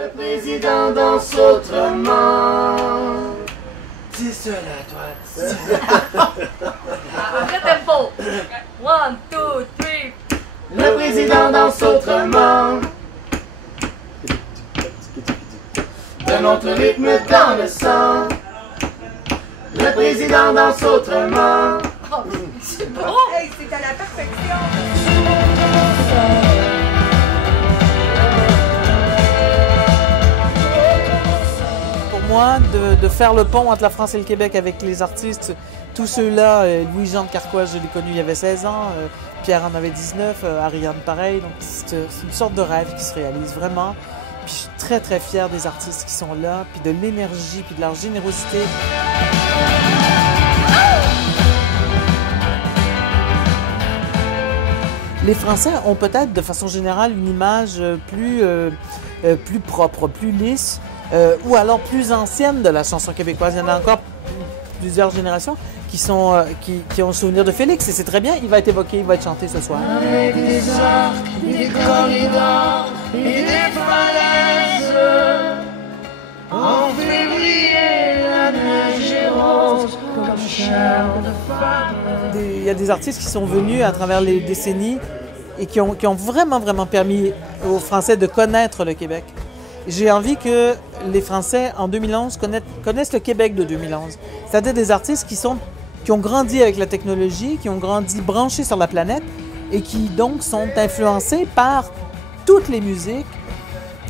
Le président danse autrement. C'est ça la droite. Le tempo. 1, 2, 3. Le président danse autrement. Un autre rythme dans le sang. Le président danse autrement. Oh, c'est beau. Hey, c'est à la perfection. Pour moi, de faire le pont entre la France et le Québec avec les artistes, tous ceux-là, Louis-Jean de Carquois, je l'ai connu il y avait 16 ans, Pierre en avait 19, Ariane pareil, donc c'est une sorte de rêve qui se réalise vraiment. Puis je suis très très fière des artistes qui sont là, puis de l'énergie, puis de leur générosité. Les Français ont peut-être de façon générale une image plus propre, plus lisse, ou alors plus ancienne de la chanson québécoise. Il y en a encore plusieurs générations qui ont le souvenir de Félix, et c'est très bien, il va être évoqué, il va être chanté ce soir. Avec des arcs, des corridors et des falaises. En février, la neige est rose comme chair de femme. Il y a des artistes qui sont venus à travers les décennies et qui ont vraiment permis aux Français de connaître le Québec. J'ai envie que les Français, en 2011, connaissent le Québec de 2011. C'est-à-dire des artistes qui ont grandi avec la technologie, qui ont grandi branchés sur la planète et qui donc sont influencés par toutes les musiques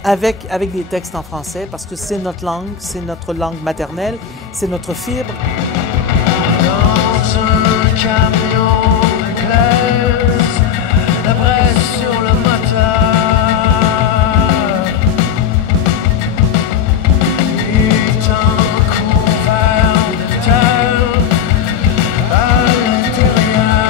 avec des textes en français parce que c'est notre langue maternelle, c'est notre fibre. Dans un camion éclair, la presse sur le moteur. Il un couvert de terre à l'intérieur.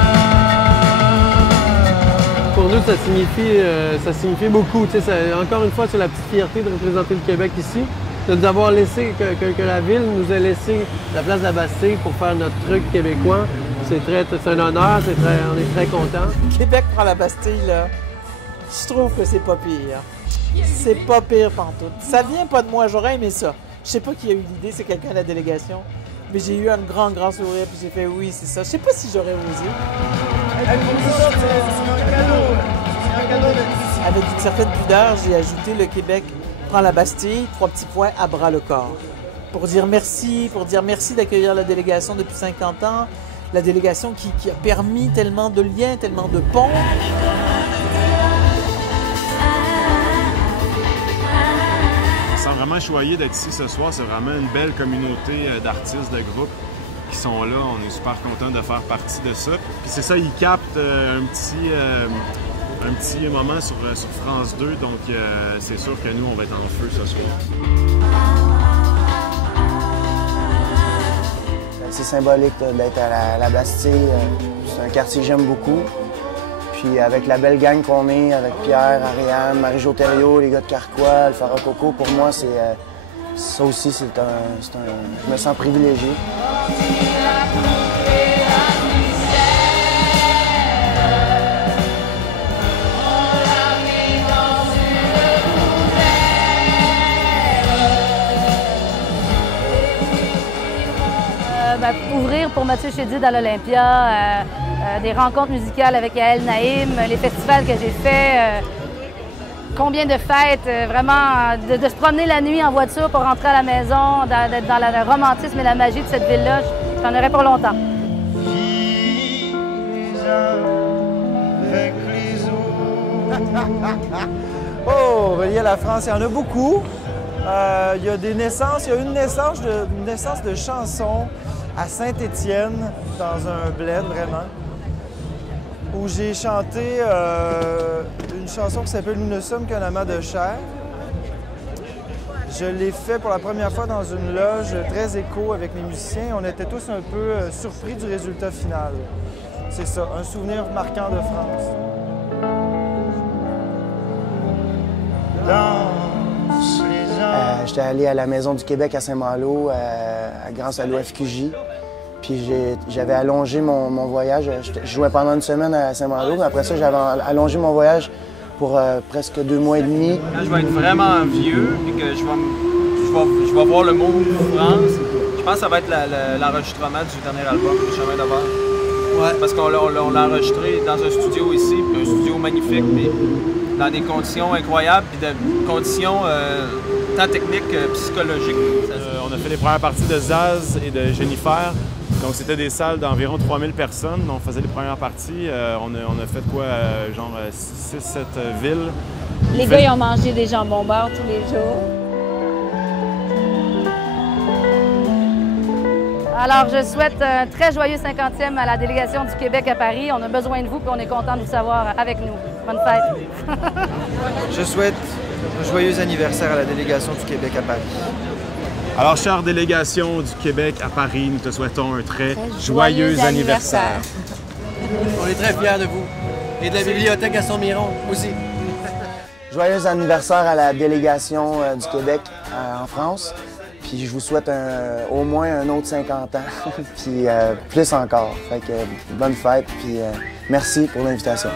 Pour nous, ça signifie beaucoup. Tu sais, encore une fois, c'est la petite fierté de représenter le Québec ici, de nous avoir laissé, que la ville nous ait laissé la place de la Bastille pour faire notre truc québécois. C'est un honneur, on est très contents. Québec prend la Bastille, là. Je trouve que c'est pas pire. C'est pas pire pantoute. Ça vient pas de moi, j'aurais aimé ça. Je sais pas qui a eu l'idée, c'est quelqu'un de la délégation. Mais j'ai eu un grand sourire, puis j'ai fait oui, c'est ça. Je sais pas si j'aurais osé. Avec une certaine pudeur, j'ai ajouté le Québec prend la Bastille, 3 petits points à bras le corps. Pour dire merci d'accueillir la délégation depuis 50 ans, la délégation qui a permis tellement de liens, tellement de ponts. On se sent vraiment choyé d'être ici ce soir. C'est vraiment une belle communauté d'artistes, de groupes qui sont là. On est super contents de faire partie de ça. Puis c'est ça, ils captent un petit moment sur France 2, donc c'est sûr que nous, on va être en feu ce soir. C'est symbolique d'être à la Bastille. C'est un quartier que j'aime beaucoup. Puis avec la belle gang qu'on est, avec Pierre, Ariane, Marie-Jo Thériault, les gars de Carquois, le Fara Coco, pour moi, ça aussi, je me sens privilégié. Ouvrir pour Mathieu Chédid à l'Olympia, des rencontres musicales avec Yael Naïm, les festivals que j'ai faits, combien de fêtes, vraiment, de se promener la nuit en voiture pour rentrer à la maison, d'être dans le romantisme et la magie de cette ville-là, j'en aurais pour longtemps. Oh, relié à la France, il y en a beaucoup. Il y a des naissances, il y a une naissance de chansons à Saint-Étienne, dans un bled vraiment, où j'ai chanté une chanson qui s'appelle « Nous ne sommes qu'un amas de chair ». Je l'ai fait pour la première fois dans une loge très éco avec mes musiciens. On était tous un peu surpris du résultat final. C'est ça, un souvenir marquant de France. J'étais allé à la Maison du Québec à Saint-Malo grâce à l'OFQJ. Puis j'avais allongé mon voyage. Je jouais pendant une semaine à Saint-Malo, mais après ça, j'avais allongé mon voyage pour presque 2 mois et demi. Quand je vais être vraiment vieux et que je vais voir le mot France, je pense que ça va être l'enregistrement du dernier album, Chemin de Verre. Ouais. Parce qu'on l'a enregistré dans un studio ici, un studio magnifique, mais dans des conditions incroyables, puis de conditions tant techniques que psychologiques. On a fait les premières parties de Zaz et de Jennifer. Donc, c'était des salles d'environ 3000 personnes. On faisait les premières parties. On a fait quoi? Genre 6-7 villes. Les gars, ils ont mangé des jambons beurre tous les jours. Alors, je souhaite un très joyeux 50e à la délégation du Québec à Paris. On a besoin de vous, puis on est content de vous savoir avec nous. Bonne fête! Je souhaite un joyeux anniversaire à la délégation du Québec à Paris. Alors, chère délégation du Québec à Paris, nous te souhaitons un très joyeux anniversaire. On est très fiers de vous. Et de la bibliothèque à Saint-Miron aussi. Joyeux anniversaire à la délégation du Québec en France. Puis je vous souhaite au moins un autre 50 ans, puis plus encore. Fait que bonne fête, puis merci pour l'invitation.